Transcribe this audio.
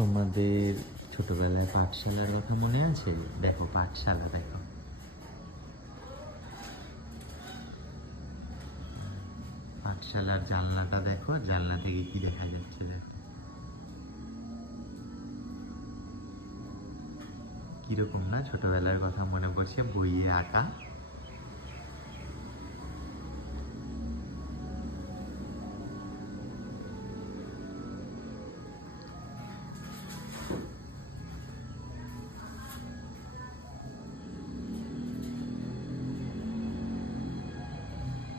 তোমাদের ছোটবেলায় পাঠশালার কথা মনে আছে? দেখো পাঠশালা, দেখো পাঠশালার জানলাটা দেখো, জানলা থেকে কি দেখা যাচ্ছে দেখো। কিরকম না ছোটবেলার কথা মনে পড়ছে, বইয়ে আঁকা।